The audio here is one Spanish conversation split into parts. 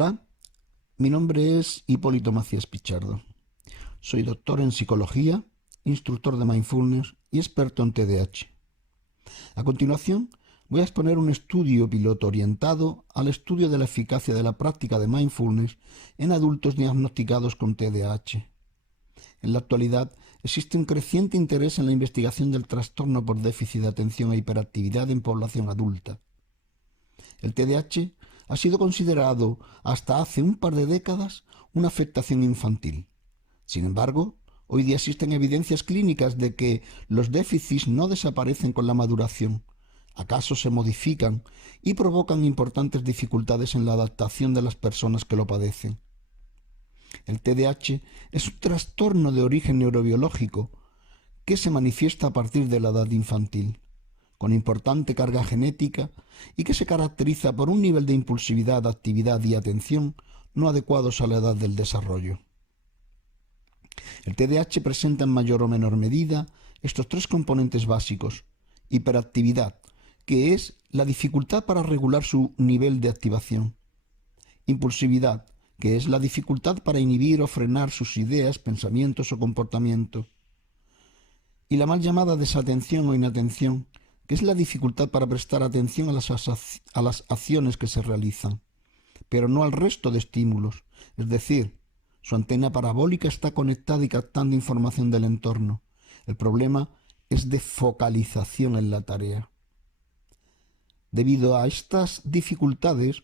Hola, mi nombre es Hipólito Macías Pichardo. Soy doctor en psicología, instructor de mindfulness y experto en TDAH. A continuación, voy a exponer un estudio piloto orientado al estudio de la eficacia de la práctica de mindfulness en adultos diagnosticados con TDAH. En la actualidad, existe un creciente interés en la investigación del trastorno por déficit de atención e hiperactividad en población adulta. El TDAH ha sido considerado hasta hace un par de décadas una afectación infantil. Sin embargo, hoy día existen evidencias clínicas de que los déficits no desaparecen con la maduración, acaso se modifican y provocan importantes dificultades en la adaptación de las personas que lo padecen. El TDAH es un trastorno de origen neurobiológico que se manifiesta a partir de la edad infantil, con importante carga genética y que se caracteriza por un nivel de impulsividad, actividad y atención no adecuados a la edad del desarrollo. El TDAH presenta en mayor o menor medida estos tres componentes básicos: hiperactividad, que es la dificultad para regular su nivel de activación; impulsividad, que es la dificultad para inhibir o frenar sus ideas, pensamientos o comportamiento; y la mal llamada desatención o inatención, que es la dificultad para prestar atención a las acciones que se realizan, pero no al resto de estímulos, es decir, su antena parabólica está conectada y captando información del entorno. El problema es de focalización en la tarea. Debido a estas dificultades,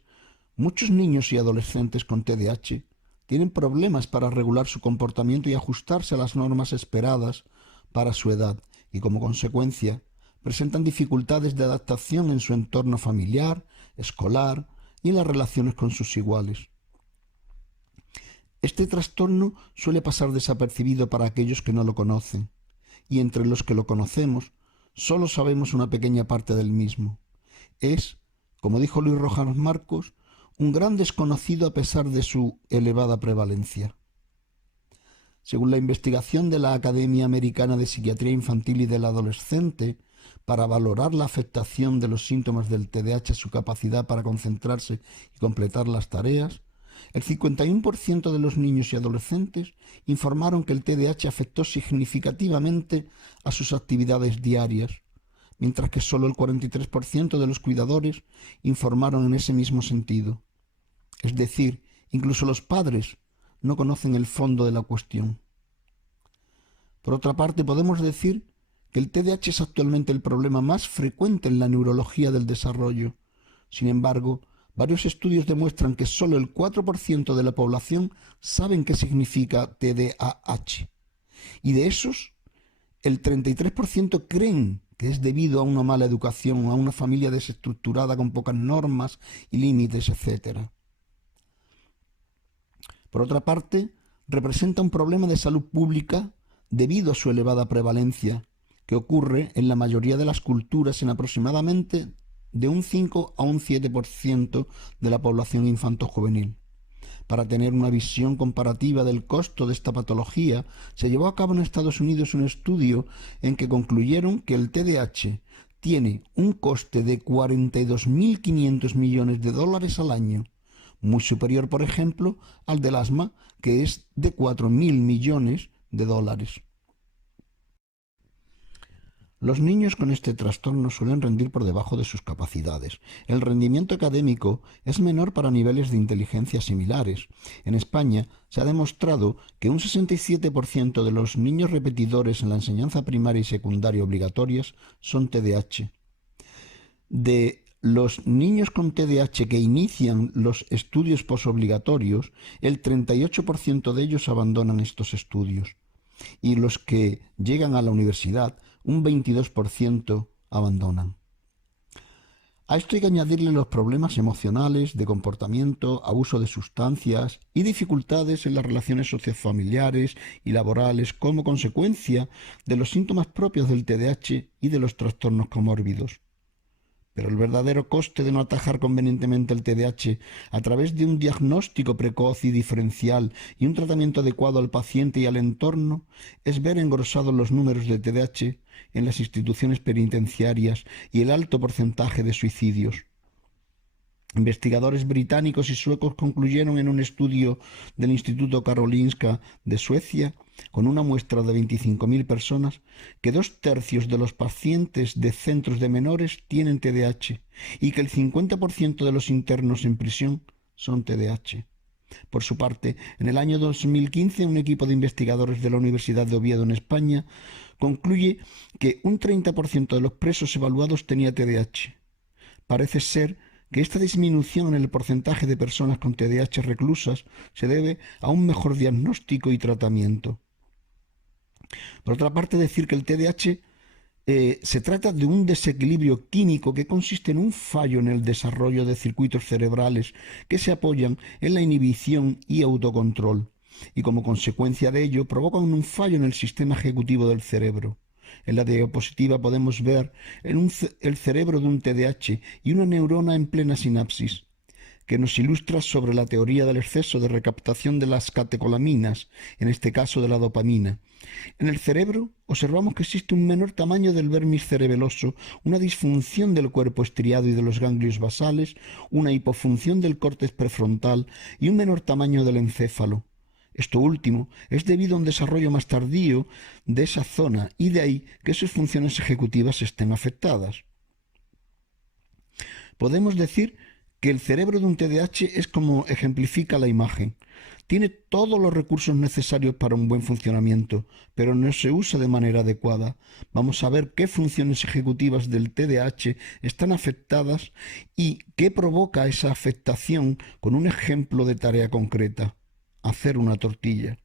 muchos niños y adolescentes con TDAH tienen problemas para regular su comportamiento y ajustarse a las normas esperadas para su edad y, como consecuencia, presentan dificultades de adaptación en su entorno familiar, escolar y en las relaciones con sus iguales. Este trastorno suele pasar desapercibido para aquellos que no lo conocen, y entre los que lo conocemos, solo sabemos una pequeña parte del mismo. Es, como dijo Luis Rojas Marcos, un gran desconocido a pesar de su elevada prevalencia. Según la investigación de la Academia Americana de Psiquiatría Infantil y del Adolescente, para valorar la afectación de los síntomas del TDAH a su capacidad para concentrarse y completar las tareas, el 51% de los niños y adolescentes informaron que el TDAH afectó significativamente a sus actividades diarias, mientras que solo el 43% de los cuidadores informaron en ese mismo sentido. Es decir, incluso los padres no conocen el fondo de la cuestión. Por otra parte, podemos decir que el TDAH es actualmente el problema más frecuente en la neurología del desarrollo. Sin embargo, varios estudios demuestran que solo el 4% de la población saben qué significa TDAH. Y de esos, el 33% creen que es debido a una mala educación, a una familia desestructurada con pocas normas y límites, etc. Por otra parte, representa un problema de salud pública debido a su elevada prevalencia, que ocurre en la mayoría de las culturas en aproximadamente de un 5 a un 7% de la población infanto-juvenil. Para tener una visión comparativa del costo de esta patología, se llevó a cabo en Estados Unidos un estudio en que concluyeron que el TDAH tiene un coste de 42.500 millones de dólares al año, muy superior, por ejemplo, al del asma, que es de 4.000 millones de dólares. Los niños con este trastorno suelen rendir por debajo de sus capacidades. El rendimiento académico es menor para niveles de inteligencia similares. En España se ha demostrado que un 67% de los niños repetidores en la enseñanza primaria y secundaria obligatorias son TDAH. De los niños con TDAH que inician los estudios posobligatorios, el 38% de ellos abandonan estos estudios. Y los que llegan a la universidad, un 22% abandonan. A esto hay que añadirle los problemas emocionales, de comportamiento, abuso de sustancias y dificultades en las relaciones sociofamiliares y laborales como consecuencia de los síntomas propios del TDAH y de los trastornos comórbidos. Pero el verdadero coste de no atajar convenientemente el TDAH a través de un diagnóstico precoz y diferencial y un tratamiento adecuado al paciente y al entorno es ver engrosados los números de TDAH en las instituciones penitenciarias y el alto porcentaje de suicidios. Investigadores británicos y suecos concluyeron en un estudio del Instituto Karolinska de Suecia, con una muestra de 25.000 personas, que 2/3 de los pacientes de centros de menores tienen TDAH y que el 50% de los internos en prisión son TDAH. Por su parte, en el año 2015, un equipo de investigadores de la Universidad de Oviedo en España concluye que un 30% de los presos evaluados tenía TDAH. Parece ser que esta disminución en el porcentaje de personas con TDAH reclusas se debe a un mejor diagnóstico y tratamiento. Por otra parte, decir que el TDAH se trata de un desequilibrio químico que consiste en un fallo en el desarrollo de circuitos cerebrales que se apoyan en la inhibición y autocontrol, y como consecuencia de ello provocan un fallo en el sistema ejecutivo del cerebro. En la diapositiva podemos ver el cerebro de un TDAH y una neurona en plena sinapsis, que nos ilustra sobre la teoría del exceso de recaptación de las catecolaminas, en este caso de la dopamina. En el cerebro observamos que existe un menor tamaño del vermis cerebeloso, una disfunción del cuerpo estriado y de los ganglios basales, una hipofunción del córtex prefrontal y un menor tamaño del encéfalo. Esto último es debido a un desarrollo más tardío de esa zona y de ahí que sus funciones ejecutivas estén afectadas. Podemos decir que el cerebro de un TDAH es como ejemplifica la imagen. Tiene todos los recursos necesarios para un buen funcionamiento, pero no se usa de manera adecuada. Vamos a ver qué funciones ejecutivas del TDAH están afectadas y qué provoca esa afectación con un ejemplo de tarea concreta: hacer una tortilla.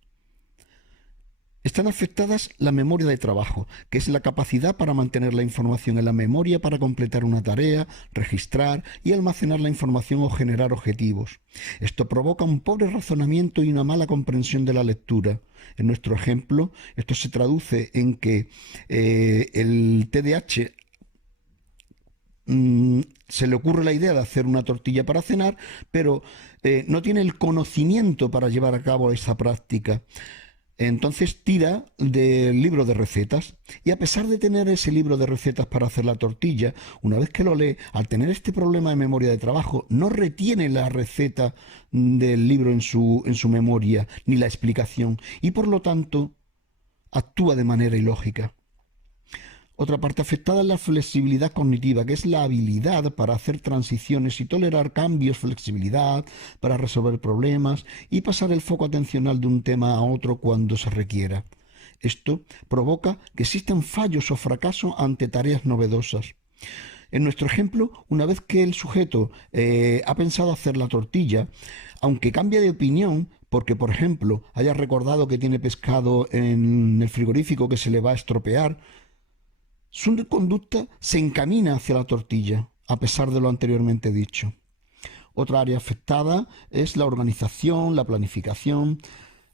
Están afectadas la memoria de trabajo, que es la capacidad para mantener la información en la memoria para completar una tarea, registrar y almacenar la información o generar objetivos. Esto provoca un pobre razonamiento y una mala comprensión de la lectura. En nuestro ejemplo, esto se traduce en que el TDAH se le ocurre la idea de hacer una tortilla para cenar, pero no tiene el conocimiento para llevar a cabo esa práctica. Entonces tira del libro de recetas y, a pesar de tener ese libro de recetas para hacer la tortilla, una vez que lo lee, al tener este problema de memoria de trabajo, no retiene la receta del libro en su memoria ni la explicación, y por lo tanto actúa de manera ilógica. Otra parte afectada es la flexibilidad cognitiva, que es la habilidad para hacer transiciones y tolerar cambios, flexibilidad para resolver problemas y pasar el foco atencional de un tema a otro cuando se requiera. Esto provoca que existan fallos o fracasos ante tareas novedosas. En nuestro ejemplo, una vez que el sujeto ha pensado hacer la tortilla, aunque cambie de opinión, porque, por ejemplo, haya recordado que tiene pescado en el frigorífico que se le va a estropear, su conducta se encamina hacia la tortilla, a pesar de lo anteriormente dicho. Otra área afectada es la organización, la planificación,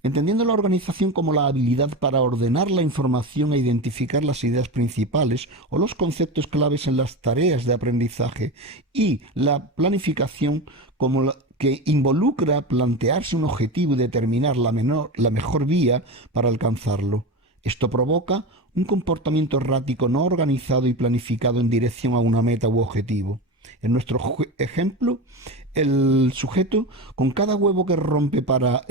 entendiendo la organización como la habilidad para ordenar la información e identificar las ideas principales o los conceptos claves en las tareas de aprendizaje, y la planificación como la que involucra plantearse un objetivo y determinar la mejor vía para alcanzarlo. Esto provoca un comportamiento errático no organizado y planificado en dirección a una meta u objetivo. En nuestro ejemplo, el sujeto, con cada huevo que rompe para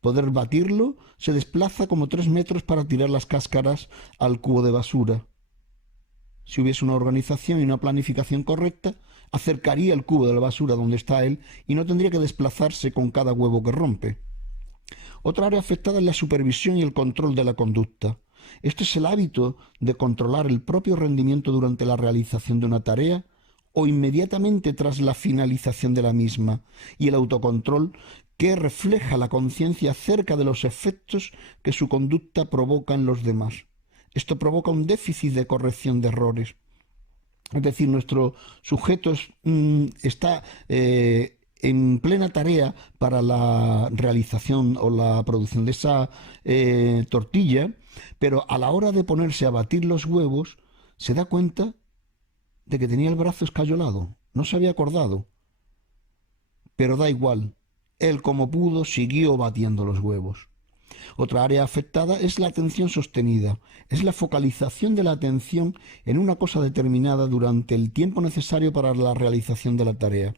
poder batirlo, se desplaza como 3 metros para tirar las cáscaras al cubo de basura. Si hubiese una organización y una planificación correcta, acercaría el cubo de la basura donde está él y no tendría que desplazarse con cada huevo que rompe. Otra área afectada es la supervisión y el control de la conducta. Este es el hábito de controlar el propio rendimiento durante la realización de una tarea o inmediatamente tras la finalización de la misma, y el autocontrol que refleja la conciencia acerca de los efectos que su conducta provoca en los demás. Esto provoca un déficit de corrección de errores. Es decir, nuestro sujeto está en plena tarea para la realización o la producción de esa tortilla, pero a la hora de ponerse a batir los huevos se da cuenta de que tenía el brazo escayolado, no se había acordado, pero da igual, él como pudo siguió batiendo los huevos. Otra área afectada es la atención sostenida, es la focalización de la atención en una cosa determinada durante el tiempo necesario para la realización de la tarea.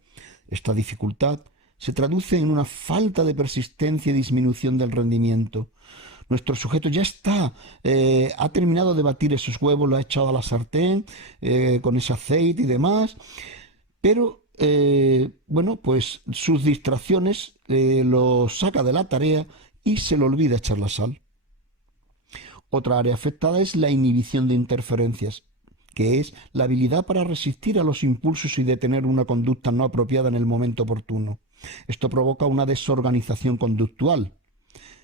Esta dificultad se traduce en una falta de persistencia y disminución del rendimiento. Nuestro sujeto ya ha terminado de batir esos huevos, lo ha echado a la sartén con ese aceite y demás, pero bueno, pues sus distracciones lo saca de la tarea y se le olvida echar la sal. Otra área afectada es la inhibición de interferencias, que es la habilidad para resistir a los impulsos y detener una conducta no apropiada en el momento oportuno. Esto provoca una desorganización conductual.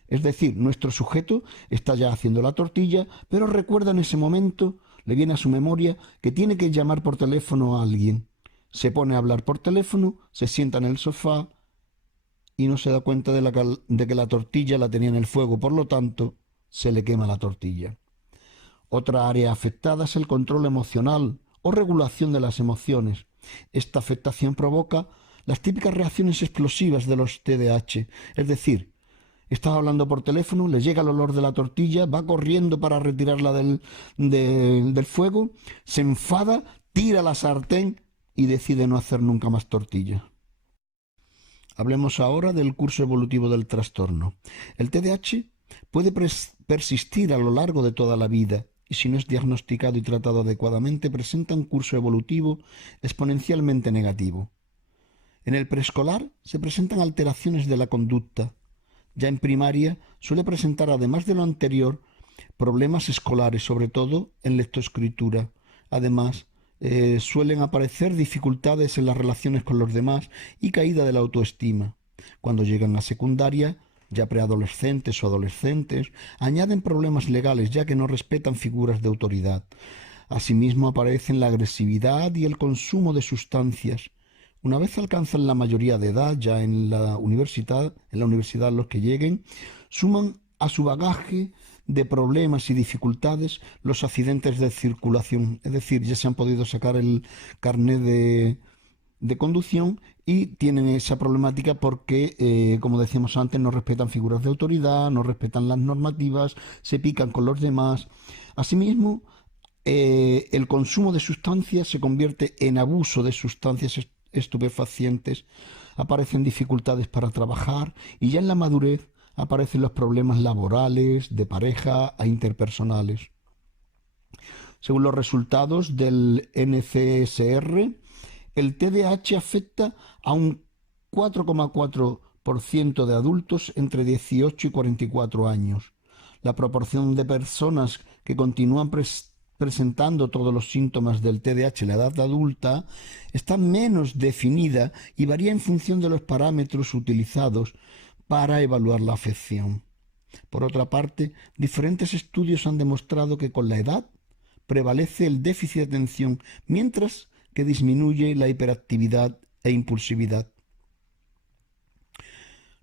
Es decir, nuestro sujeto está ya haciendo la tortilla, pero recuerda en ese momento, le viene a su memoria que tiene que llamar por teléfono a alguien. Se pone a hablar por teléfono, se sienta en el sofá y no se da cuenta de que la tortilla la tenía en el fuego, por lo tanto, se le quema la tortilla. Otra área afectada es el control emocional o regulación de las emociones. Esta afectación provoca las típicas reacciones explosivas de los TDAH, es decir, está hablando por teléfono, le llega el olor de la tortilla, va corriendo para retirarla del fuego, se enfada, tira la sartén y decide no hacer nunca más tortilla. Hablemos ahora del curso evolutivo del trastorno. El TDAH puede persistir a lo largo de toda la vida y si no es diagnosticado y tratado adecuadamente presenta un curso evolutivo exponencialmente negativo. En el preescolar se presentan alteraciones de la conducta. Ya en primaria suele presentar, además de lo anterior, problemas escolares, sobre todo en lectoescritura. Además, suelen aparecer dificultades en las relaciones con los demás y caída de la autoestima. Cuando llegan a secundaria, ya preadolescentes o adolescentes, añaden problemas legales ya que no respetan figuras de autoridad. Asimismo aparecen la agresividad y el consumo de sustancias. Una vez alcanzan la mayoría de edad, ya en la universidad los que lleguen, suman a su bagaje de problemas y dificultades los accidentes de circulación. Es decir, ya se han podido sacar el carnet de conducción y tienen esa problemática porque, como decíamos antes, no respetan figuras de autoridad, no respetan las normativas, se pican con los demás. Asimismo, el consumo de sustancias se convierte en abuso de sustancias estupefacientes, aparecen dificultades para trabajar y ya en la madurez aparecen los problemas laborales, de pareja e interpersonales. Según los resultados del NCSR, el TDAH afecta a un 4,4% de adultos entre 18 y 44 años. La proporción de personas que continúan presentando todos los síntomas del TDAH en la edad adulta está menos definida y varía en función de los parámetros utilizados para evaluar la afección. Por otra parte, diferentes estudios han demostrado que con la edad prevalece el déficit de atención, mientras que disminuye la hiperactividad e impulsividad.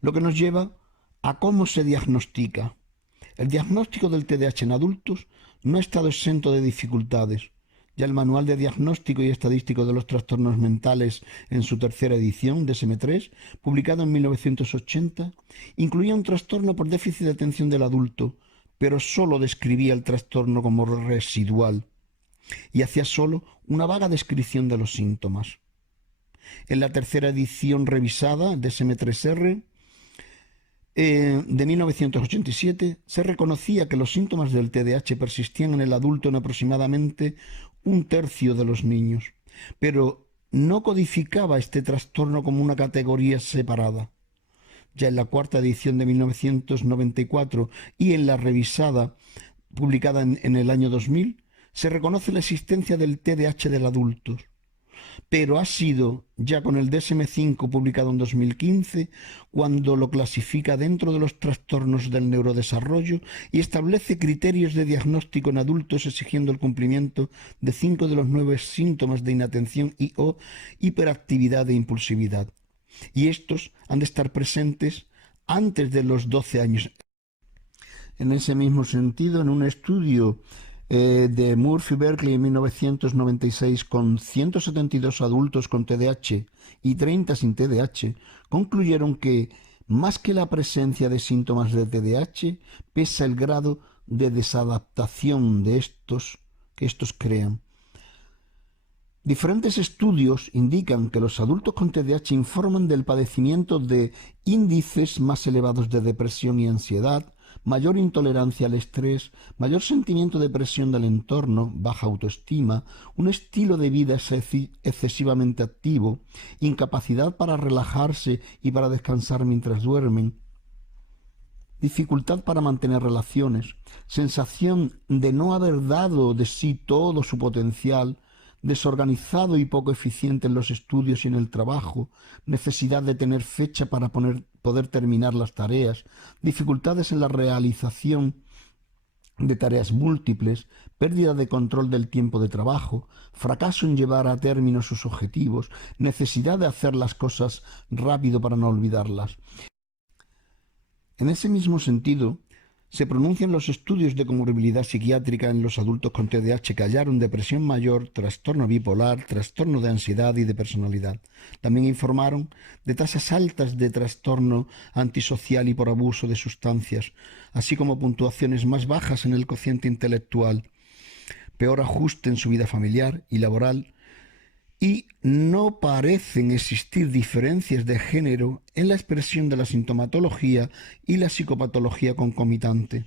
Lo que nos lleva a cómo se diagnostica. El diagnóstico del TDAH en adultos no ha estado exento de dificultades. Ya el Manual de Diagnóstico y Estadístico de los Trastornos Mentales, en su tercera edición, DSM-3, publicado en 1980, incluía un trastorno por déficit de atención del adulto, pero solo describía el trastorno como residual y hacía solo una vaga descripción de los síntomas. En la tercera edición revisada, DSM-3R, de 1987, se reconocía que los síntomas del TDAH persistían en el adulto en aproximadamente un tercio de los niños, pero no codificaba este trastorno como una categoría separada. Ya en la cuarta edición de 1994 y en la revisada publicada en el año 2000, se reconoce la existencia del TDAH del adulto, pero ha sido ya con el DSM-5 publicado en 2015 cuando lo clasifica dentro de los trastornos del neurodesarrollo y establece criterios de diagnóstico en adultos exigiendo el cumplimiento de 5 de los 9 síntomas de inatención y o hiperactividad e impulsividad. Y estos han de estar presentes antes de los 12 años. En ese mismo sentido, en un estudio de Murphy Berkeley en 1996 con 172 adultos con TDAH y 30 sin TDAH, concluyeron que más que la presencia de síntomas de TDAH, pesa el grado de desadaptación que estos crean. Diferentes estudios indican que los adultos con TDAH informan del padecimiento de índices más elevados de depresión y ansiedad, mayor intolerancia al estrés, mayor sentimiento de presión del entorno, baja autoestima, un estilo de vida excesivamente activo, incapacidad para relajarse y para descansar mientras duermen, dificultad para mantener relaciones, sensación de no haber dado de sí todo su potencial, desorganizado y poco eficiente en los estudios y en el trabajo, necesidad de tener fecha para poder terminar las tareas, dificultades en la realización de tareas múltiples, pérdida de control del tiempo de trabajo, fracaso en llevar a término sus objetivos, necesidad de hacer las cosas rápido para no olvidarlas. En ese mismo sentido, se pronuncian los estudios de comorbilidad psiquiátrica en los adultos con TDAH que hallaron depresión mayor, trastorno bipolar, trastorno de ansiedad y de personalidad. También informaron de tasas altas de trastorno antisocial y por abuso de sustancias, así como puntuaciones más bajas en el cociente intelectual, peor ajuste en su vida familiar y laboral, y no parecen existir diferencias de género en la expresión de la sintomatología y la psicopatología concomitante.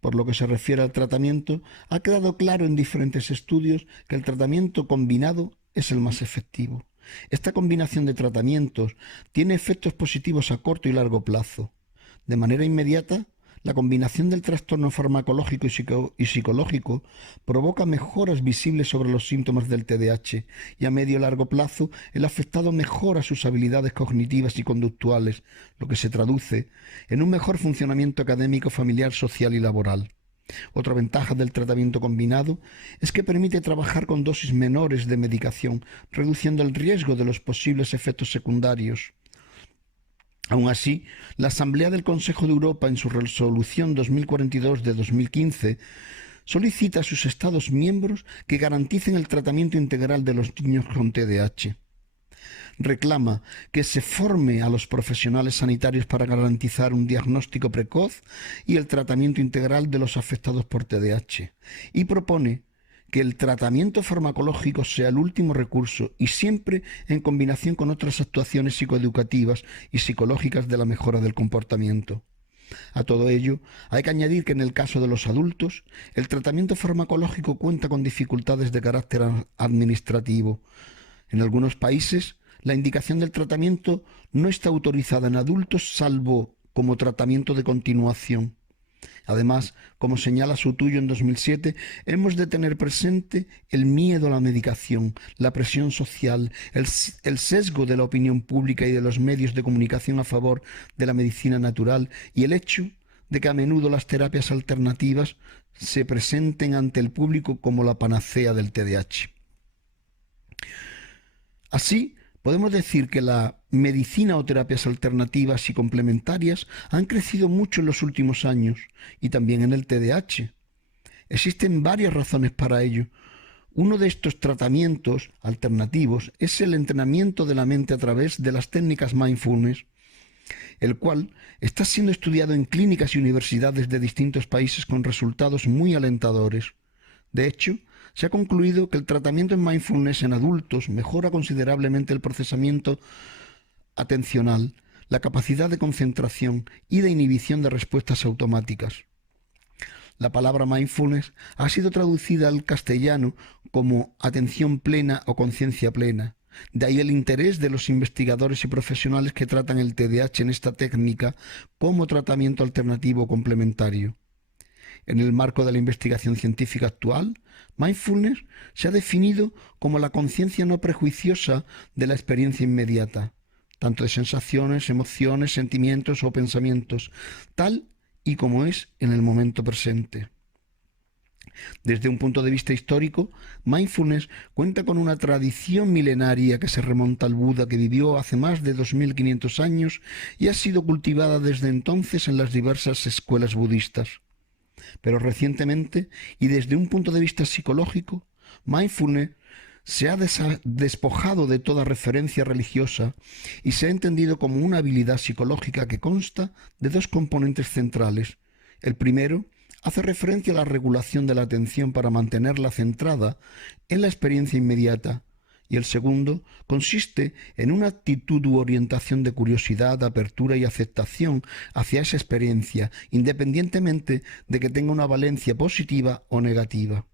Por lo que se refiere al tratamiento, ha quedado claro en diferentes estudios que el tratamiento combinado es el más efectivo. Esta combinación de tratamientos tiene efectos positivos a corto y largo plazo. De manera inmediata, la combinación del trastorno farmacológico y psicológico provoca mejoras visibles sobre los síntomas del TDAH y a medio y largo plazo el afectado mejora sus habilidades cognitivas y conductuales, lo que se traduce en un mejor funcionamiento académico, familiar, social y laboral. Otra ventaja del tratamiento combinado es que permite trabajar con dosis menores de medicación, reduciendo el riesgo de los posibles efectos secundarios. Aun así, la Asamblea del Consejo de Europa, en su resolución 2042 de 2015, solicita a sus Estados miembros que garanticen el tratamiento integral de los niños con TDAH. Reclama que se forme a los profesionales sanitarios para garantizar un diagnóstico precoz y el tratamiento integral de los afectados por TDAH y propone que el tratamiento farmacológico sea el último recurso y siempre en combinación con otras actuaciones psicoeducativas y psicológicas de la mejora del comportamiento. A todo ello, hay que añadir que en el caso de los adultos, el tratamiento farmacológico cuenta con dificultades de carácter administrativo. En algunos países, la indicación del tratamiento no está autorizada en adultos salvo como tratamiento de continuación. Además, como señala Sutuyo en 2007, hemos de tener presente el miedo a la medicación, la presión social, el sesgo de la opinión pública y de los medios de comunicación a favor de la medicina natural y el hecho de que a menudo las terapias alternativas se presenten ante el público como la panacea del TDAH. Así, podemos decir que la medicina o terapias alternativas y complementarias han crecido mucho en los últimos años y también en el TDAH. Existen varias razones para ello. Uno de estos tratamientos alternativos es el entrenamiento de la mente a través de las técnicas mindfulness, el cual está siendo estudiado en clínicas y universidades de distintos países con resultados muy alentadores. De hecho, se ha concluido que el tratamiento en mindfulness en adultos mejora considerablemente el procesamiento atencional, la capacidad de concentración y de inhibición de respuestas automáticas. La palabra mindfulness ha sido traducida al castellano como atención plena o conciencia plena. De ahí el interés de los investigadores y profesionales que tratan el TDAH en esta técnica como tratamiento alternativo complementario. En el marco de la investigación científica actual, mindfulness se ha definido como la conciencia no prejuiciosa de la experiencia inmediata, tanto de sensaciones, emociones, sentimientos o pensamientos, tal y como es en el momento presente. Desde un punto de vista histórico, mindfulness cuenta con una tradición milenaria que se remonta al Buda, que vivió hace más de 2500 años y ha sido cultivada desde entonces en las diversas escuelas budistas. Pero recientemente, y desde un punto de vista psicológico, mindfulness se ha despojado de toda referencia religiosa y se ha entendido como una habilidad psicológica que consta de dos componentes centrales. El primero, hace referencia a la regulación de la atención para mantenerla centrada en la experiencia inmediata, y el segundo consiste en una actitud u orientación de curiosidad, apertura y aceptación hacia esa experiencia, independientemente de que tenga una valencia positiva o negativa.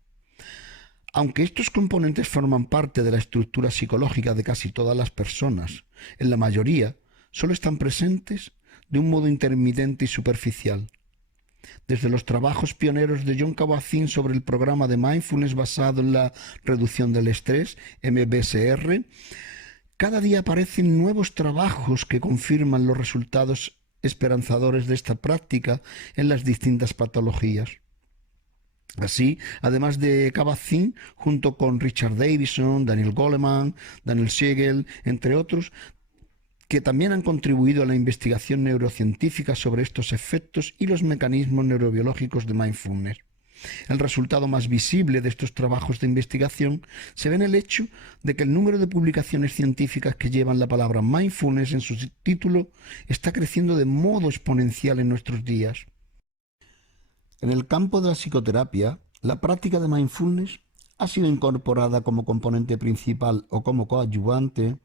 Aunque estos componentes forman parte de la estructura psicológica de casi todas las personas, en la mayoría solo están presentes de un modo intermitente y superficial. Desde los trabajos pioneros de Jon Kabat-Zinn sobre el programa de mindfulness basado en la reducción del estrés, MBSR, cada día aparecen nuevos trabajos que confirman los resultados esperanzadores de esta práctica en las distintas patologías. Así, además de Kabat-Zinn, junto con Richard Davidson, Daniel Goleman, Daniel Siegel, entre otros, que también han contribuido a la investigación neurocientífica sobre estos efectos y los mecanismos neurobiológicos de mindfulness. El resultado más visible de estos trabajos de investigación se ve en el hecho de que el número de publicaciones científicas que llevan la palabra mindfulness en su título está creciendo de modo exponencial en nuestros días. En el campo de la psicoterapia, la práctica de mindfulness ha sido incorporada como componente principal o como coadyuvante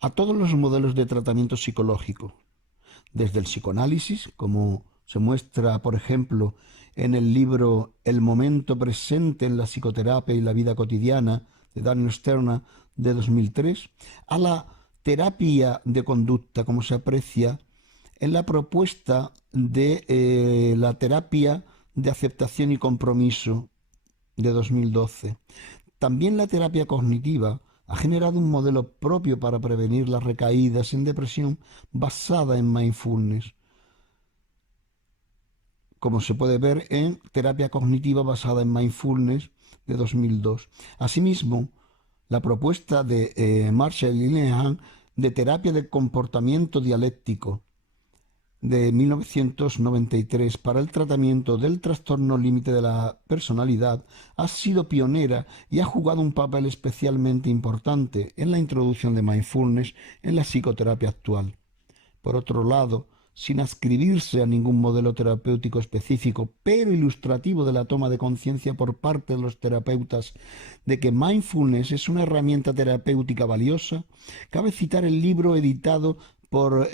a todos los modelos de tratamiento psicológico, desde el psicoanálisis, como se muestra, por ejemplo, en el libro El momento presente en la psicoterapia y la vida cotidiana de Daniel Sterna de 2003, a la terapia de conducta, como se aprecia en la propuesta de la terapia de aceptación y compromiso de 2012. También la terapia cognitiva ha generado un modelo propio para prevenir las recaídas en depresión basada en mindfulness, como se puede ver en Terapia Cognitiva basada en Mindfulness de 2002. Asimismo, la propuesta de Marshall y Linehan de Terapia de Comportamiento Dialéctico de 1993 para el tratamiento del trastorno límite de la personalidad ha sido pionera y ha jugado un papel especialmente importante en la introducción de mindfulness en la psicoterapia actual. Por otro lado, sin adscribirse a ningún modelo terapéutico específico, pero ilustrativo de la toma de conciencia por parte de los terapeutas de que mindfulness es una herramienta terapéutica valiosa, cabe citar el libro editado por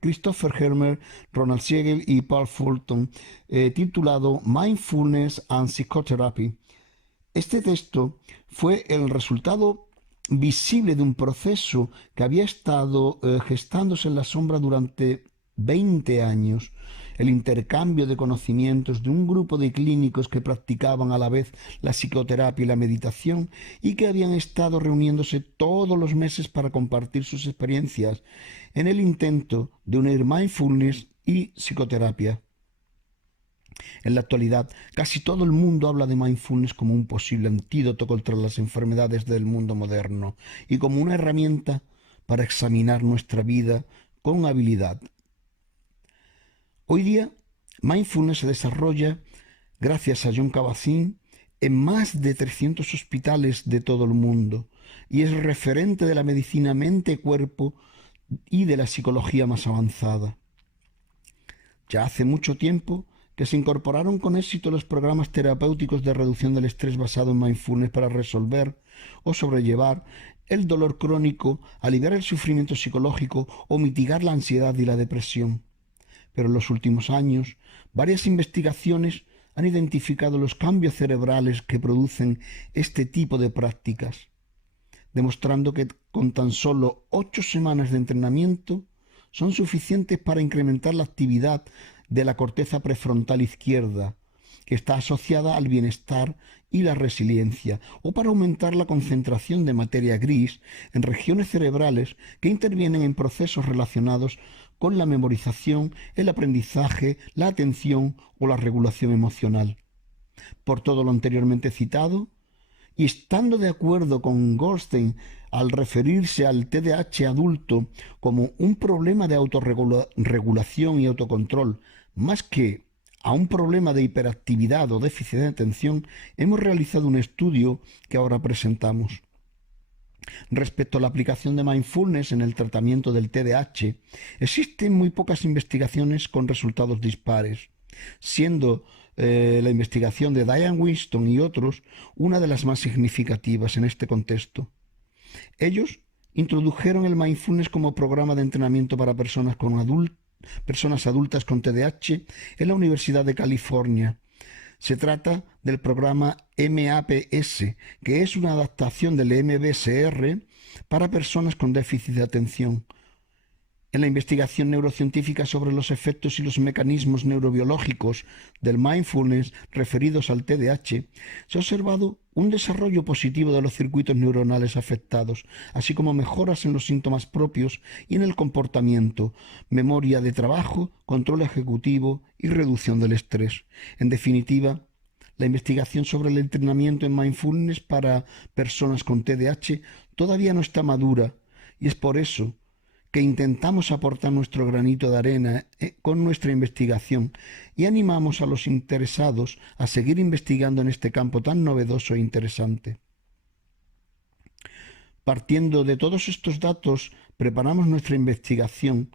Christopher Hermer, Ronald Siegel y Paul Fulton, titulado Mindfulness and Psychotherapy. Este texto fue el resultado visible de un proceso que había estado gestándose en la sombra durante 20 años, el intercambio de conocimientos de un grupo de clínicos que practicaban a la vez la psicoterapia y la meditación y que habían estado reuniéndose todos los meses para compartir sus experiencias en el intento de unir mindfulness y psicoterapia. En la actualidad, casi todo el mundo habla de mindfulness como un posible antídoto contra las enfermedades del mundo moderno y como una herramienta para examinar nuestra vida con habilidad. Hoy día, mindfulness se desarrolla, gracias a Jon Kabat-Zinn, en más de 300 hospitales de todo el mundo y es referente de la medicina mente-cuerpo y de la psicología más avanzada. Ya hace mucho tiempo que se incorporaron con éxito los programas terapéuticos de reducción del estrés basado en mindfulness para resolver o sobrellevar el dolor crónico, aliviar el sufrimiento psicológico o mitigar la ansiedad y la depresión. Pero en los últimos años, varias investigaciones han identificado los cambios cerebrales que producen este tipo de prácticas, demostrando que con tan solo 8 semanas de entrenamiento son suficientes para incrementar la actividad de la corteza prefrontal izquierda, que está asociada al bienestar y la resiliencia, o para aumentar la concentración de materia gris en regiones cerebrales que intervienen en procesos relacionados con la memorización, el aprendizaje, la atención o la regulación emocional. Por todo lo anteriormente citado, y estando de acuerdo con Goldstein al referirse al TDAH adulto como un problema de autorregulación y autocontrol, más que a un problema de hiperactividad o déficit de atención, hemos realizado un estudio que ahora presentamos. Respecto a la aplicación de mindfulness en el tratamiento del TDAH, existen muy pocas investigaciones con resultados dispares, siendo la investigación de Diane Winston y otros, una de las más significativas en este contexto. Ellos introdujeron el mindfulness como programa de entrenamiento para personas adultas con TDAH en la Universidad de California. Se trata del programa MAPS, que es una adaptación del MBSR para personas con déficit de atención. En la investigación neurocientífica sobre los efectos y los mecanismos neurobiológicos del mindfulness referidos al TDAH, se ha observado un desarrollo positivo de los circuitos neuronales afectados, así como mejoras en los síntomas propios y en el comportamiento, memoria de trabajo, control ejecutivo y reducción del estrés. En definitiva, la investigación sobre el entrenamiento en mindfulness para personas con TDAH todavía no está madura y es por eso que intentamos aportar nuestro granito de arena con nuestra investigación y animamos a los interesados a seguir investigando en este campo tan novedoso e interesante. Partiendo de todos estos datos, preparamos nuestra investigación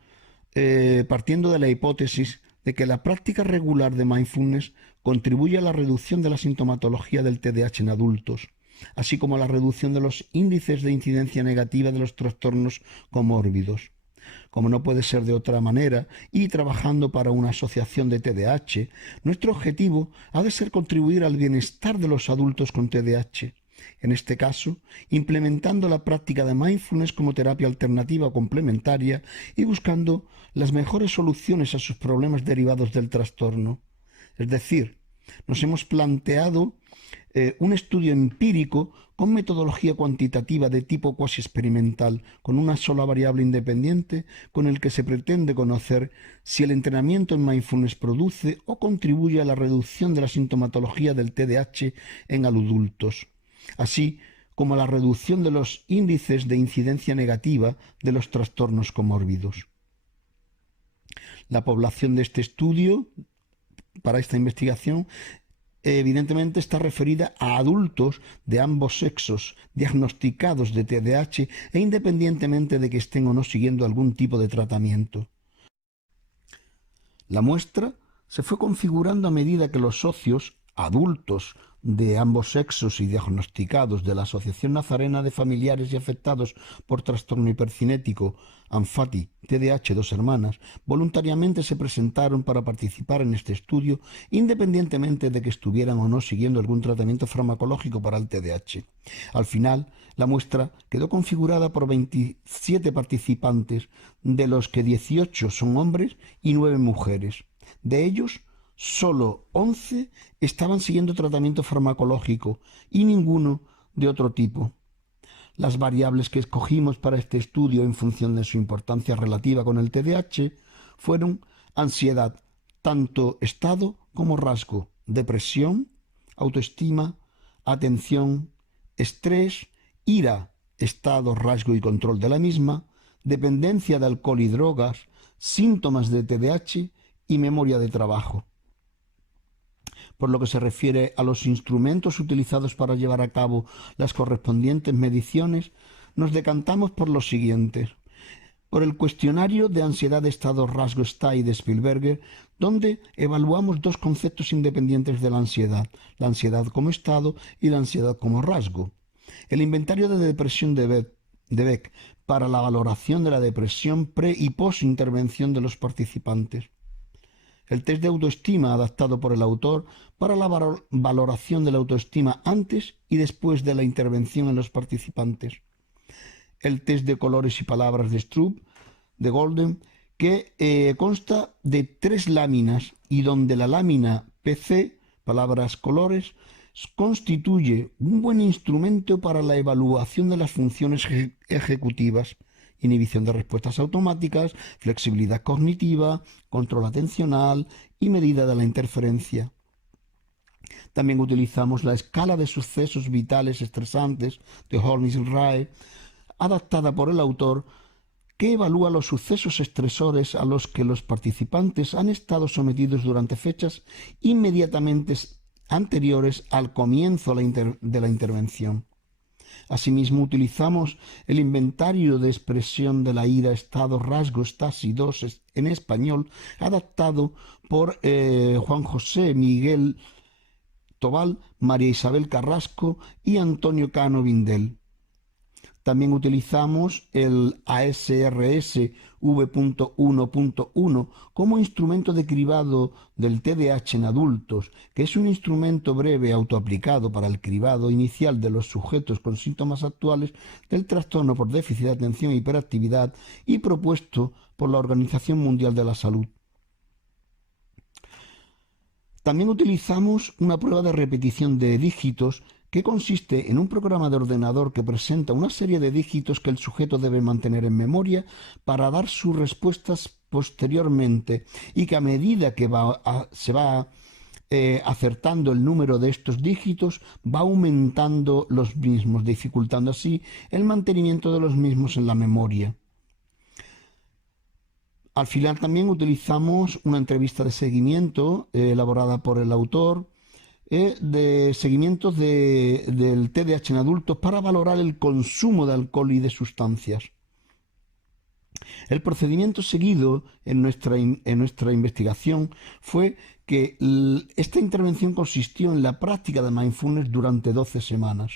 partiendo de la hipótesis de que la práctica regular de mindfulness contribuye a la reducción de la sintomatología del TDAH en adultos, así como a la reducción de los índices de incidencia negativa de los trastornos comórbidos. Como no puede ser de otra manera, y trabajando para una asociación de TDAH, nuestro objetivo ha de ser contribuir al bienestar de los adultos con TDAH. En este caso, implementando la práctica de mindfulness como terapia alternativa o complementaria y buscando las mejores soluciones a sus problemas derivados del trastorno. Es decir, nos hemos planteado un estudio empírico con metodología cuantitativa de tipo cuasi experimental, con una sola variable independiente, con el que se pretende conocer si el entrenamiento en mindfulness produce o contribuye a la reducción de la sintomatología del TDAH en adultos, así como a la reducción de los índices de incidencia negativa de los trastornos comórbidos. La población de este estudio, para esta investigación, evidentemente está referida a adultos de ambos sexos diagnosticados de TDAH e independientemente de que estén o no siguiendo algún tipo de tratamiento. La muestra se fue configurando a medida que los socios adultos de ambos sexos y diagnosticados de la Asociación Nazarena de Familiares y Afectados por Trastorno Hipercinético, ANFATI, TDAH Dos Hermanas, voluntariamente se presentaron para participar en este estudio, independientemente de que estuvieran o no siguiendo algún tratamiento farmacológico para el TDAH. Al final, la muestra quedó configurada por 27 participantes, de los que 18 son hombres y 9 mujeres. De ellos, solo 11 estaban siguiendo tratamiento farmacológico y ninguno de otro tipo. Las variables que escogimos para este estudio en función de su importancia relativa con el TDAH fueron ansiedad, tanto estado como rasgo, depresión, autoestima, atención, estrés, ira, estado, rasgo y control de la misma, dependencia de alcohol y drogas, síntomas de TDAH y memoria de trabajo. Por lo que se refiere a los instrumentos utilizados para llevar a cabo las correspondientes mediciones, nos decantamos por los siguientes. Por el cuestionario de ansiedad, estado, rasgo, STAI de Spielberger, donde evaluamos dos conceptos independientes de la ansiedad como estado y la ansiedad como rasgo. El inventario de depresión de Beck para la valoración de la depresión pre- y post-intervención de los participantes. El test de autoestima adaptado por el autor para la valoración de la autoestima antes y después de la intervención en los participantes. El test de colores y palabras de Stroop, de Golden, que consta de 3 láminas y donde la lámina PC, palabras colores, constituye un buen instrumento para la evaluación de las funciones ejecutivas, inhibición de respuestas automáticas, flexibilidad cognitiva, control atencional y medida de la interferencia. También utilizamos la escala de sucesos vitales estresantes de Holmes-Rahe, adaptada por el autor, que evalúa los sucesos estresores a los que los participantes han estado sometidos durante fechas inmediatamente anteriores al comienzo de la intervención. Asimismo, utilizamos el inventario de expresión de la ira, estado, rasgo, Stasi 2 en español, adaptado por Juan José Miguel Tobal, María Isabel Carrasco y Antonio Cano Vindel. También utilizamos el ASRS V.1.1 como instrumento de cribado del TDAH en adultos, que es un instrumento breve autoaplicado para el cribado inicial de los sujetos con síntomas actuales del trastorno por déficit de atención e hiperactividad y propuesto por la Organización Mundial de la Salud. También utilizamos una prueba de repetición de dígitos que consiste en un programa de ordenador que presenta una serie de dígitos que el sujeto debe mantener en memoria para dar sus respuestas posteriormente y que a medida que se va acertando el número de estos dígitos va aumentando los mismos, dificultando así el mantenimiento de los mismos en la memoria. Al final también utilizamos una entrevista de seguimiento elaborada por el autor de seguimientos del TDAH en adultos para valorar el consumo de alcohol y de sustancias. El procedimiento seguido en nuestra investigación fue que esta intervención consistió en la práctica de mindfulness durante 12 semanas,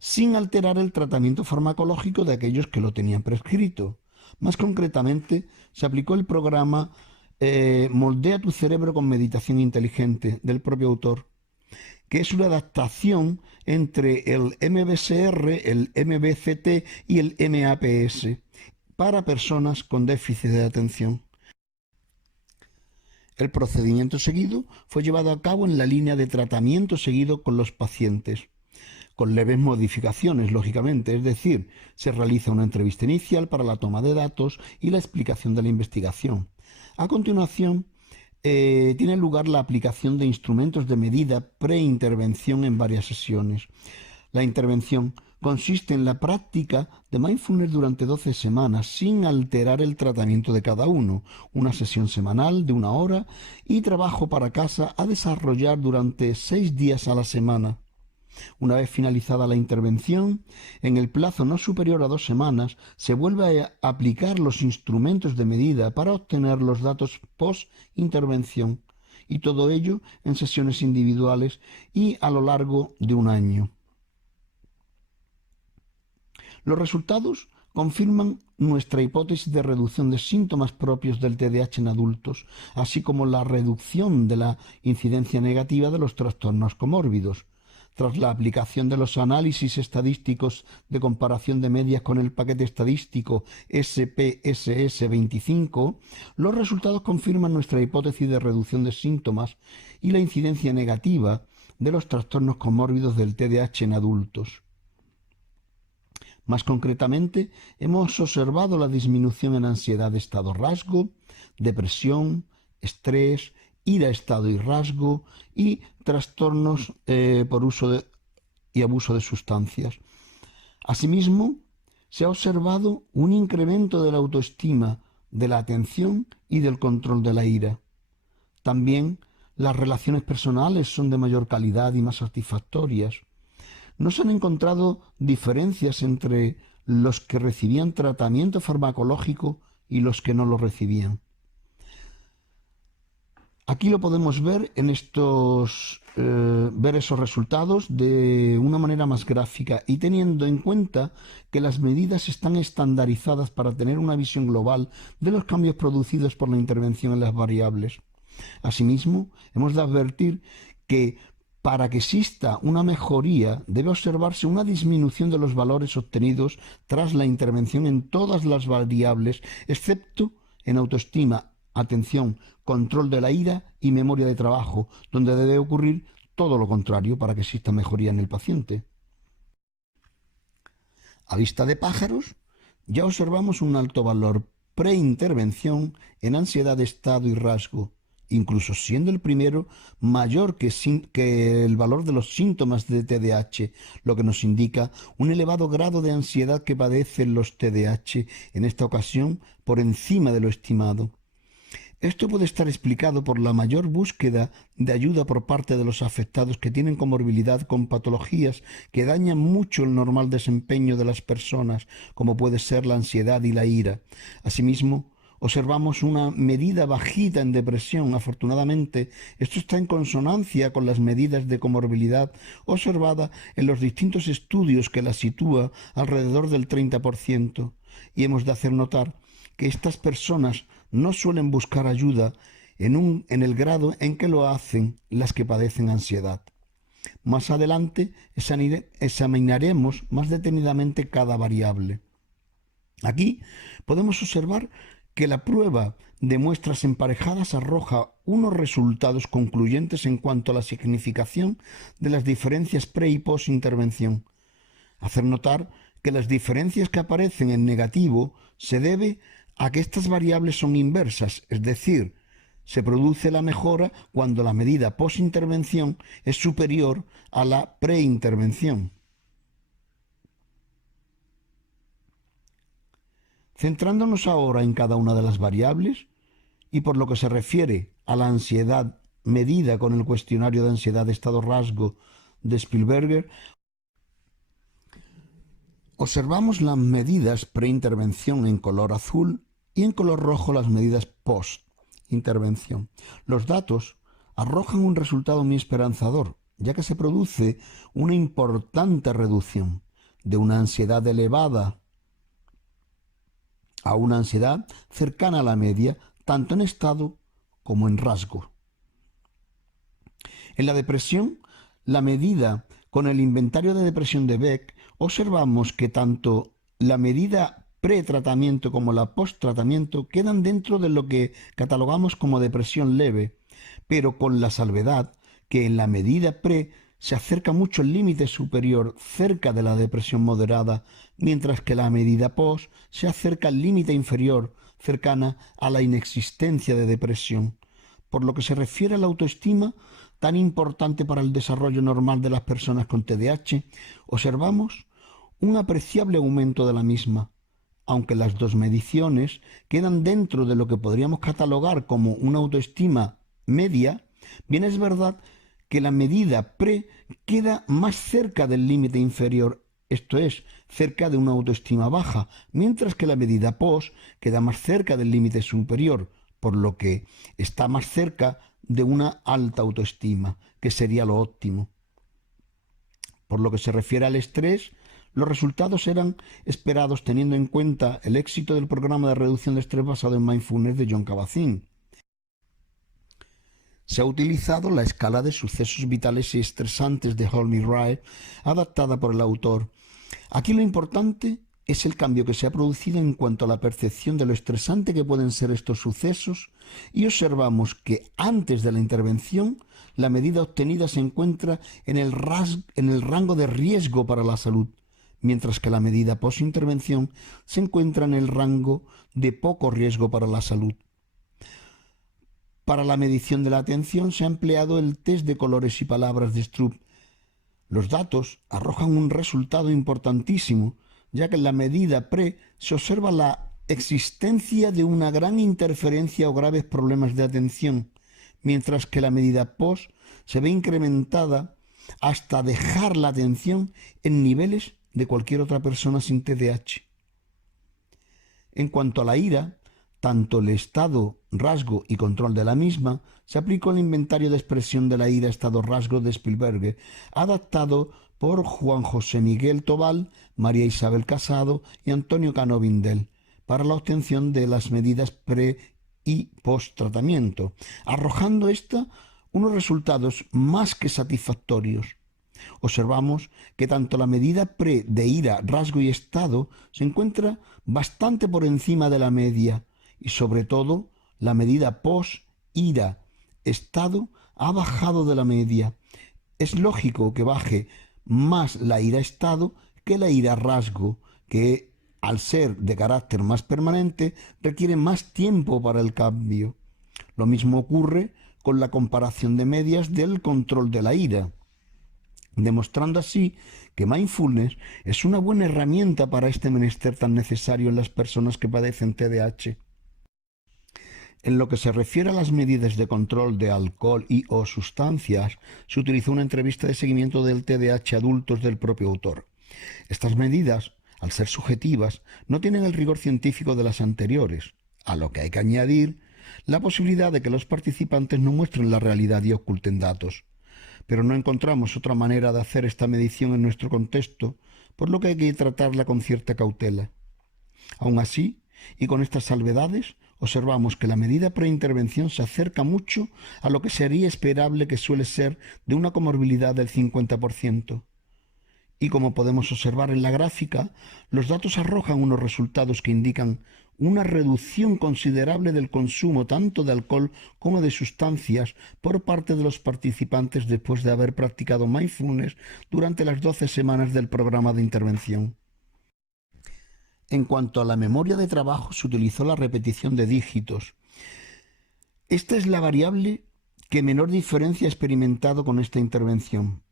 sin alterar el tratamiento farmacológico de aquellos que lo tenían prescrito. Más concretamente, se aplicó el programa Moldea tu cerebro con meditación inteligente del propio autor, que es una adaptación entre el MBSR, el MBCT y el MAPS para personas con déficit de atención. El procedimiento seguido fue llevado a cabo en la línea de tratamiento seguido con los pacientes, con leves modificaciones, lógicamente, es decir, se realiza una entrevista inicial para la toma de datos y la explicación de la investigación. A continuación, tiene lugar la aplicación de instrumentos de medida preintervención en varias sesiones. La intervención consiste en la práctica de mindfulness durante 12 semanas sin alterar el tratamiento de cada uno, una sesión semanal de 1 hora y trabajo para casa a desarrollar durante 6 días a la semana. Una vez finalizada la intervención, en el plazo no superior a 2 semanas, se vuelve a aplicar los instrumentos de medida para obtener los datos post-intervención, y todo ello en sesiones individuales y a lo largo de 1 año. Los resultados confirman nuestra hipótesis de reducción de síntomas propios del TDAH en adultos, así como la reducción de la incidencia negativa de los trastornos comórbidos. Tras la aplicación de los análisis estadísticos de comparación de medias con el paquete estadístico SPSS25, los resultados confirman nuestra hipótesis de reducción de síntomas y la incidencia negativa de los trastornos comórbidos del TDAH en adultos. Más concretamente, hemos observado la disminución en ansiedad de estado rasgo, depresión, estrés, ira, estado y rasgo y trastornos por uso y abuso de sustancias. Asimismo, se ha observado un incremento de la autoestima, de la atención y del control de la ira. También las relaciones personales son de mayor calidad y más satisfactorias. No se han encontrado diferencias entre los que recibían tratamiento farmacológico y los que no lo recibían. Aquí lo podemos ver en ver esos resultados de una manera más gráfica y teniendo en cuenta que las medidas están estandarizadas para tener una visión global de los cambios producidos por la intervención en las variables. Asimismo, hemos de advertir que para que exista una mejoría debe observarse una disminución de los valores obtenidos tras la intervención en todas las variables, excepto en autoestima, atención, control de la ira y memoria de trabajo, donde debe ocurrir todo lo contrario para que exista mejoría en el paciente. A vista de pájaros, ya observamos un alto valor preintervención en ansiedad, estado y rasgo, incluso siendo el primero mayor que el valor de los síntomas de TDAH, lo que nos indica un elevado grado de ansiedad que padecen los TDAH, en esta ocasión por encima de lo estimado. Esto puede estar explicado por la mayor búsqueda de ayuda por parte de los afectados que tienen comorbilidad con patologías que dañan mucho el normal desempeño de las personas, como puede ser la ansiedad y la ira. Asimismo, observamos una medida bajita en depresión. Afortunadamente, esto está en consonancia con las medidas de comorbilidad observada en los distintos estudios que la sitúa alrededor del 30%. Y hemos de hacer notar que estas personas no suelen buscar ayuda en el grado en que lo hacen las que padecen ansiedad. Más adelante examinaremos más detenidamente cada variable. Aquí podemos observar que la prueba de muestras emparejadas arroja unos resultados concluyentes en cuanto a la significación de las diferencias pre y post intervención. Hacer notar que las diferencias que aparecen en negativo se debe a que estas variables son inversas, es decir, se produce la mejora cuando la medida post-intervención es superior a la preintervención. Centrándonos ahora en cada una de las variables, y por lo que se refiere a la ansiedad medida con el cuestionario de ansiedad de estado rasgo de Spielberger, observamos las medidas preintervención en color azul y en color rojo las medidas post-intervención. Los datos arrojan un resultado muy esperanzador, ya que se produce una importante reducción de una ansiedad elevada a una ansiedad cercana a la media, tanto en estado como en rasgo. En la depresión, la medida con el inventario de depresión de Beck, observamos que tanto la medida pretratamiento como la posttratamiento quedan dentro de lo que catalogamos como depresión leve, pero con la salvedad que en la medida pre se acerca mucho el límite superior cerca de la depresión moderada, mientras que la medida post se acerca al límite inferior cercana a la inexistencia de depresión. Por lo que se refiere a la autoestima, tan importante para el desarrollo normal de las personas con TDAH, observamos un apreciable aumento de la misma. Aunque las dos mediciones quedan dentro de lo que podríamos catalogar como una autoestima media, bien es verdad que la medida pre queda más cerca del límite inferior, esto es, cerca de una autoestima baja, mientras que la medida post queda más cerca del límite superior, por lo que está más cerca de una alta autoestima, que sería lo óptimo. Por lo que se refiere al estrés, los resultados eran esperados teniendo en cuenta el éxito del programa de reducción de estrés basado en mindfulness de Jon Kabat-Zinn. Se ha utilizado la escala de sucesos vitales y estresantes de Holmes Wright, adaptada por el autor. Aquí lo importante es el cambio que se ha producido en cuanto a la percepción de lo estresante que pueden ser estos sucesos, y observamos que antes de la intervención la medida obtenida se encuentra en el rango de riesgo para la salud, mientras que la medida post-intervención se encuentra en el rango de poco riesgo para la salud. Para la medición de la atención se ha empleado el test de colores y palabras de Stroop. Los datos arrojan un resultado importantísimo, ya que en la medida pre se observa la existencia de una gran interferencia o graves problemas de atención, mientras que la medida post se ve incrementada hasta dejar la atención en niveles de cualquier otra persona sin TDAH. En cuanto a la ira, tanto el estado, rasgo y control de la misma, se aplicó el inventario de expresión de la ira estado-rasgo de Spielberger, adaptado por Juan José Miguel Tobal, María Isabel Casado y Antonio Cano Vindel, para la obtención de las medidas pre- y post-tratamiento, arrojando unos resultados más que satisfactorios. Observamos que tanto la medida pre de ira, rasgo y estado se encuentra bastante por encima de la media, y sobre todo la medida post, ira, estado ha bajado de la media. Es lógico que baje más la ira estado que la ira rasgo, que al ser de carácter más permanente requiere más tiempo para el cambio. Lo mismo ocurre con la comparación de medias del control de la ira, demostrando así que mindfulness es una buena herramienta para este menester tan necesario en las personas que padecen TDAH. En lo que se refiere a las medidas de control de alcohol y o sustancias, se utilizó una entrevista de seguimiento del TDAH adultos del propio autor. Estas medidas, al ser subjetivas, no tienen el rigor científico de las anteriores, a lo que hay que añadir la posibilidad de que los participantes no muestren la realidad y oculten datos. Pero no encontramos otra manera de hacer esta medición en nuestro contexto, por lo que hay que tratarla con cierta cautela. Aun así, y con estas salvedades, observamos que la medida preintervención se acerca mucho a lo que sería esperable, que suele ser de una comorbilidad del 50%. Y como podemos observar en la gráfica, los datos arrojan unos resultados que indican una reducción considerable del consumo tanto de alcohol como de sustancias por parte de los participantes después de haber practicado mindfulness durante las 12 semanas del programa de intervención. En cuanto a la memoria de trabajo, se utilizó la repetición de dígitos. Esta es la variable que menor diferencia ha experimentado con esta intervención,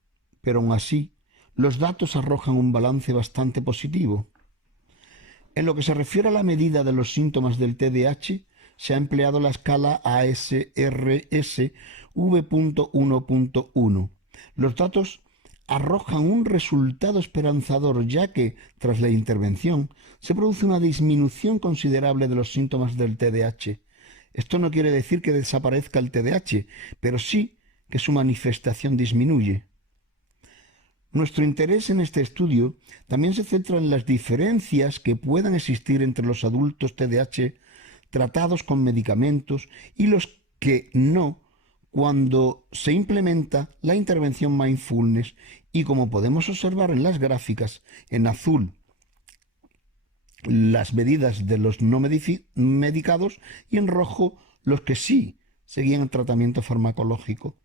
pero aún así, los datos arrojan un balance bastante positivo. En lo que se refiere a la medida de los síntomas del TDAH, se ha empleado la escala ASRS V.1.1. Los datos arrojan un resultado esperanzador, ya que, tras la intervención, se produce una disminución considerable de los síntomas del TDAH. Esto no quiere decir que desaparezca el TDAH, pero sí que su manifestación disminuye. Nuestro interés en este estudio también se centra en las diferencias que puedan existir entre los adultos TDAH tratados con medicamentos y los que no, cuando se implementa la intervención mindfulness, y como podemos observar en las gráficas, en azul las medidas de los no medicados y en rojo los que sí seguían el tratamiento farmacológico.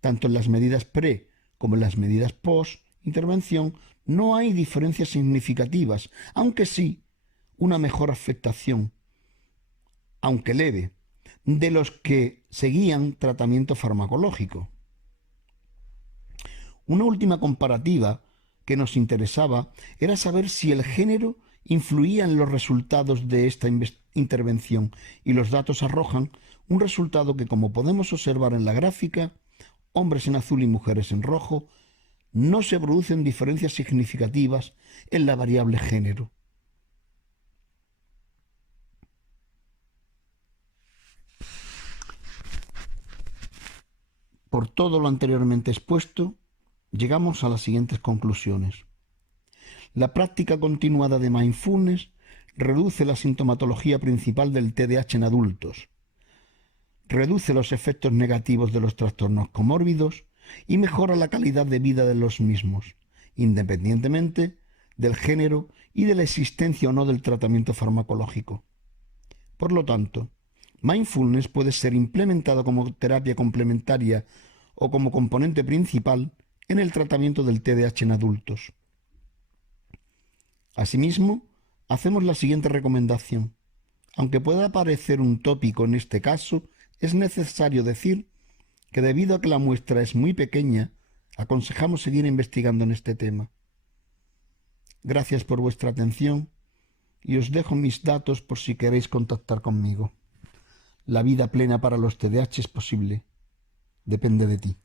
Tanto en las medidas pre como en las medidas post intervención no hay diferencias significativas, aunque sí una mejor afectación, aunque leve, de los que seguían tratamiento farmacológico. Una última comparativa que nos interesaba era saber si el género influía en los resultados de esta intervención, y los datos arrojan un resultado que, como podemos observar en la gráfica, hombres en azul y mujeres en rojo, no se producen diferencias significativas en la variable género. Por todo lo anteriormente expuesto, llegamos a las siguientes conclusiones. La práctica continuada de mindfulness reduce la sintomatología principal del TDAH en adultos, reduce los efectos negativos de los trastornos comórbidos y mejora la calidad de vida de los mismos, independientemente del género y de la existencia o no del tratamiento farmacológico. Por lo tanto, mindfulness puede ser implementado como terapia complementaria o como componente principal en el tratamiento del TDAH en adultos. Asimismo, hacemos la siguiente recomendación. Aunque pueda parecer un tópico en este caso, es necesario decir que debido a que la muestra es muy pequeña, aconsejamos seguir investigando en este tema. Gracias por vuestra atención y os dejo mis datos por si queréis contactar conmigo. La vida plena para los TDAH es posible. Depende de ti.